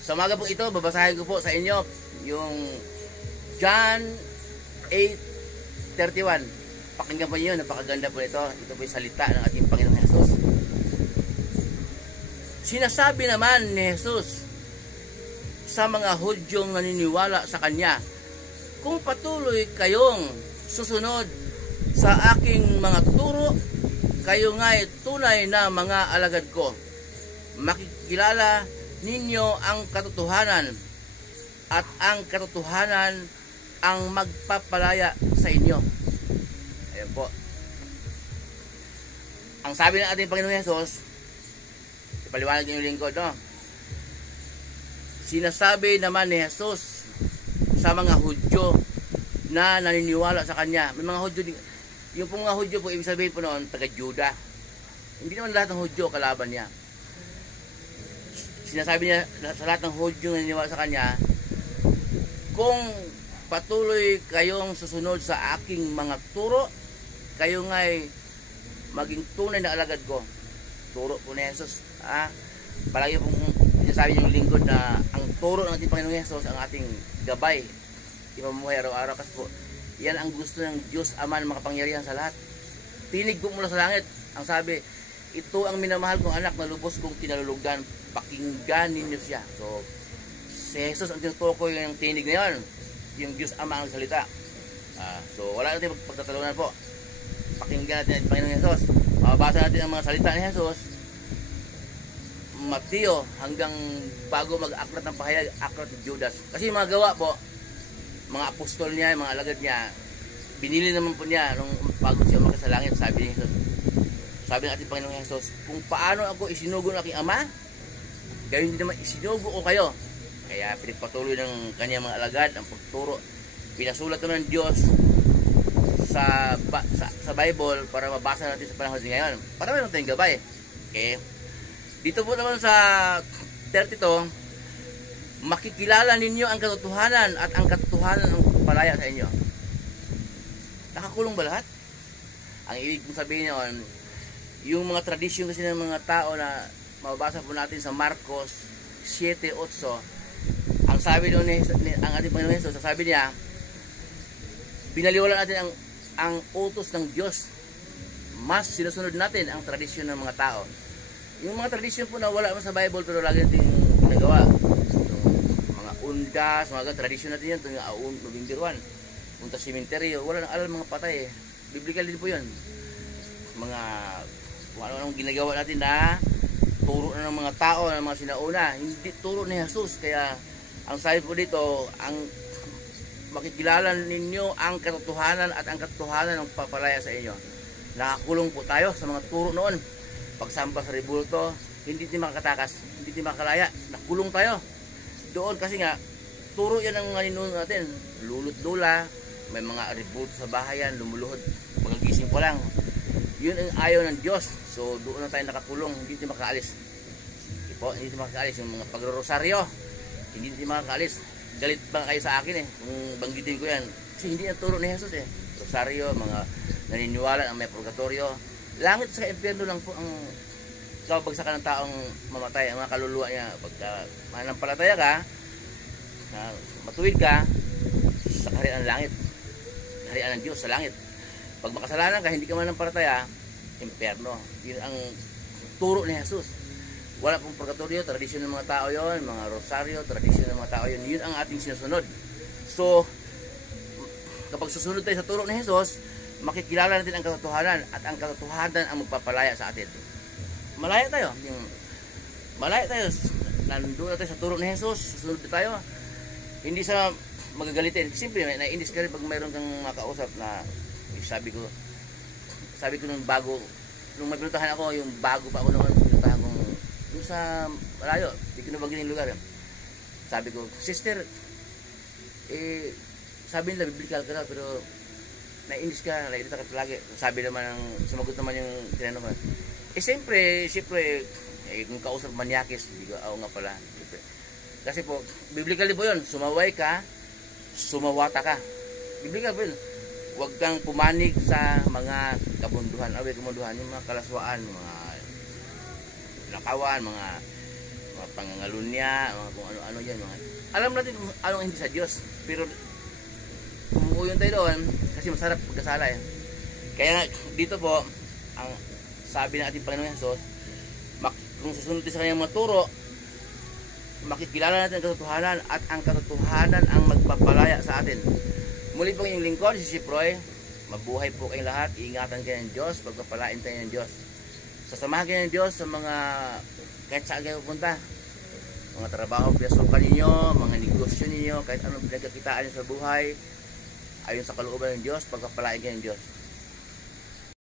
Sa umaga po ito, babasahin ko po sa inyo yung John 8:31. Pakinggan po niyo, napakaganda po ito. Ito po yung salita ng ating Panginoong Jesus. Sinasabi naman ni Jesus sa mga Hudyong naniniwala sa Kanya, kung patuloy kayong susunod sa aking mga turo, kayo nga'y tunay na mga alagad ko. Makikilala ninyo ang katotohanan, at ang katotohanan ang magpapalaya sa inyo. Ayan po. Ang sabi ng ating Panginoong Hesus, ipaliwanag niyo yung lingkod, no? Sinasabi naman ni Jesus sa mga Hudyo na naniniwala sa Kanya. May mga Hudyo, yung pong mga Hudyo po, ibig sabihin po noon, taga-Juda. Hindi naman lahat ng Hudyo kalaban niya. Sinasabi niya sa lahat ng Hudyo na naniniwala sa Kanya, kung patuloy kayong susunod sa aking mga turo, kayo nga'y maging tunay na alagad ko. Turo po ni Jesus. Palagi pong sinasabi yung lingkod na ang turo ng ating Panginoong Jesus ang ating gabay. Ipamuhay araw-araw kasi po, yan ang gusto ng Diyos Ama ng makapangyarihan sa lahat. Tinig ko mula sa langit. Ang sabi, ito ang minamahal kong anak na lubos kong kinalulugan. Pakinggan ninyo siya. So, si Jesus ang tinutukoy yung tinig na yun. Yung Diyos Ama ang salita. So, wala natin pagtatalunan po. Pakinggan natin ang Panginoong Jesus. Mababasa natin ang mga salita ni Jesus. Mateo hanggang bago mag-aklat ng pahayag, aklat ni Judas. Kasi yung mga gawa po, mga apostol niya, mga alagad niya, binili naman po niya nung bago siya umakyat sa langit. Sabi ni Jesus, sabi ng ating Panginoong Jesus, kung paano ako isinugo ng aking Ama, gayon din naman isinugo ko kayo. Kaya pinagpatuloy ng kanyang mga alagad ang pagturo. Pinasulat ito ng Diyos sa Bible para mabasa natin sa panahon ngayon. Para meron tayong gabay. Okay. Dito po naman sa 32, makikilala ninyo ang katotohanan, at ang katotohanan ang palaya sa inyo. Nakakulong ba lahat? Ang ibig kong sabihin yun, yung mga tradisyon kasi ng mga tao na mababasa po natin sa Marcos 7:8, ang sabi doon ang ating Panginoon Jesus, sabi niya, binaliwala natin ang utos ng Diyos. Mas sinusunod natin ang tradisyon ng mga tao. Yung mga tradisyon po na wala naman sa Bible pero lagi natin ginagawa. Yung mga undas, mga tradisyon natin yan, yung aun, nubingdiruan, punta simenteryo, wala nang alam mga patay. Biblical din po yun. Mga kung ano-anong ginagawa natin na turo na ng mga tao, ng mga sinauna, hindi turo ni Jesus. Kaya ang sabi po dito, ang makikilala ninyo ang katotohanan, at ang katotohanan ang papalaya sa inyo. Nakakulong po tayo sa mga turo noon. Pagsamba sa rebulto, hindi tayo makakatakas, hindi tayo makakalaya. Nakulong tayo doon kasi nga turo yan ang ninuno natin. Lulot-lula, may mga rebulto sa bahayan, lumuluhod pagkagising pa lang. Yun ang ayaw ng Diyos. So doon na tayo nakakulong, hindi tayo makaalis. Hindi tayo makaalis. Yung mga pagro-rosaryo, hindi tayo makaalis. Galit ba kayo sa akin kung banggitin ko yan? Kasi hindi na turo ni Jesus Rosaryo, mga naniniwala ang may purgatorio. Langit sa impyerno lang po ang kabagsakan ng taong mamatay, ang mga kaluluwa niya. Pagka manampalataya ka, matuwid ka, sa kaharian ng langit, kaharian ng Diyos sa langit. Pag makasalanan ka, hindi ka manampalataya, impyerno. Yun ang turo ni Jesus. Wala pong purgatorio, tradisyon ng mga tao yon, mga rosaryo, tradisyon ng mga tao yon. Yun ang ating sinusunod. So, kapag susunod tayo sa turo ni Jesus, makikilala natin ang katotohanan, at ang katotohanan ang magpapalaya sa atin. Malaya tayo. Malaya tayo. Nandun na tayo sa turo ni Jesus, susunod tayo. Hindi sa magagalitin. Simple, naiinis ka rin pag mayroon kang makausap na sabi ko nung bago, nung may pinuntahan ako, yung bago pa ako naman, pinuntahan kong yung sa malayo, hindi ko nabagin yung lugar. Sabi ko, sister, sabi nila biblical ka na, pero nainis ka, nairita ka palagi. Sabi naman, sumagot naman yung tinanong ko. Siyempre, kung kausap manyakis, hindi ko, nga pala. Siyempre. Kasi po, biblically po yun, sumaway ka, sumawata ka. Biblical po yun. Huwag kang pumanig sa mga kabunduhan, yung mga kalaswaan, mga nakawan, mga mga pangangalunya, mga kung ano-ano yan. Alam natin kung anong hindi sa Diyos, pero umuuyon tayo doon kasi masarap pagkasala eh. Kaya dito po, ang sabi ng ating Panginoon Jesus, kung susunod sa kanyang maturo, makikilala natin ang katotohanan at ang katotohanan ang magpapalaya sa atin. Muli po yung lingkod, si Roy. Mabuhay po kayong lahat, iingatan kayo ng Diyos, pagpapalain tayo ng Diyos. Sasamahan kayo ng Diyos sa mga kahit saan kayo pupunta. Mga trabaho, pinasukan ninyo, mga negosyo ninyo, kahit anong pinagkakitaan nyo sa buhay, ayon sa kalooban ng Diyos, pagpapalain kayo ng Diyos.